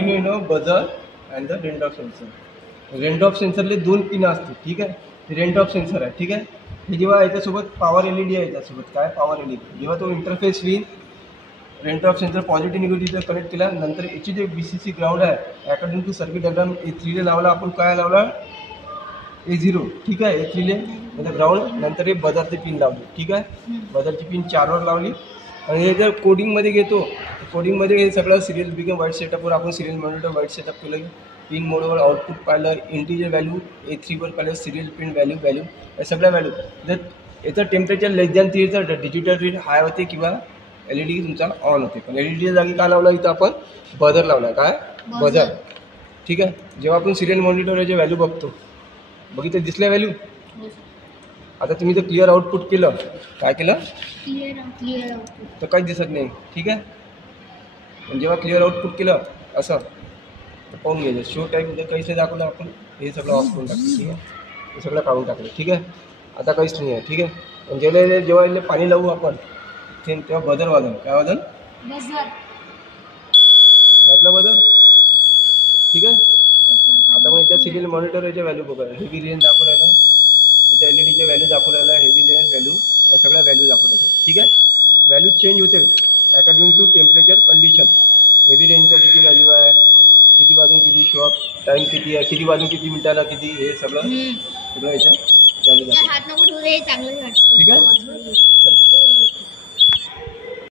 You know buzzer and the raindrop sensor. Raindrop सेन्सरले 2 pin असतात, ठीक आहे. ते रेनड्रॉप सेन्सर आहे, ठीक आहे. हे जेव्हा याच्यासोबत पॉवर LED आहे, याच्यासोबत काय पॉवर LED जेव्हा तो इंटरफेस होईल raindrop sensor positive negative connect केला नंतर याची जे BCC ग्राउंड आहे according to circuit diagram A3 ले लावला आपण काय लावला A0, ठीक आहे. A3 ले ग्राउंड नंतर हे बजरची पिन लावली, ठीक आहे. बजरची पिन 4 वर लावली आणि हे जर कोडिंगमध्ये घेतो कोडिंगमध्ये हे सगळं सिरियल बिगम वाईट सेटअपवर आपण सिरियल मॉनिटर वाईट सेटअप केलं. पिन मोडवर आउटपुट पाहिलं, इंटिजर व्हॅल्यू A3 वर पाहिलं, सिरियल पिन व्हॅल्यू या सगळ्या व्हॅल्यू. जर याचं टेम्परेचर लेस दॅन 3 तर डिजिटल रीड हाय होते किंवा LED तुमचा ऑन होते. पण LEDच्या जागी काय लावला इथं आपण बजर लावला, काय बजर, ठीक आहे. जेव्हा आपण सिरियल मॉनिटरचे व्हॅल्यू बघितलं दिसल्या व्हॅल्यू. आता तुम्ही जर क्लिअर आउटपुट केलं काय केलं क्लिअर आउटपुट तर काहीच दिसत नाही, ठीक आहे. पण जेव्हा क्लिअर आउटपुट केलं असं तर पाहून घ्यायचं शो टाईपमध्ये काहीच नाही दाखवलं आपण हे सगळं ऑफ करून टाकलं, ठीक आहे. हे सगळं काढून टाकलं, ठीक आहे. आता काहीच नाही आहे, ठीक आहे. पण जेव्हा इथे पाणी लावू आपण तेव्हा बदल वाजल काय वाजल बजर बदल, ठीक आहे. आता मग याच्या सिरियल मॉनिटरचे व्हॅल्यू बघा हेवी रेंज दाखवून राहिला त्याच्या LEDचे व्हॅल्यू दाखवून राहिला हेवी रेंज व्हॅल्यू या सगळ्या व्हॅल्यू दाखवून राहिल्या, ठीक आहे. व्हॅल्यू चेंज होते according to temperature condition. Heavy रेंजचा किती व्हॅल्यू आहे किती वाजून किती शॉप टाईम किती आहे किती वाजून किती मिनिटाला किती हे सगळं याच्या व्हॅल्यू दाखवून, हात नको ठेवू रे चांगलं वाटतं, ठीक आहे. चल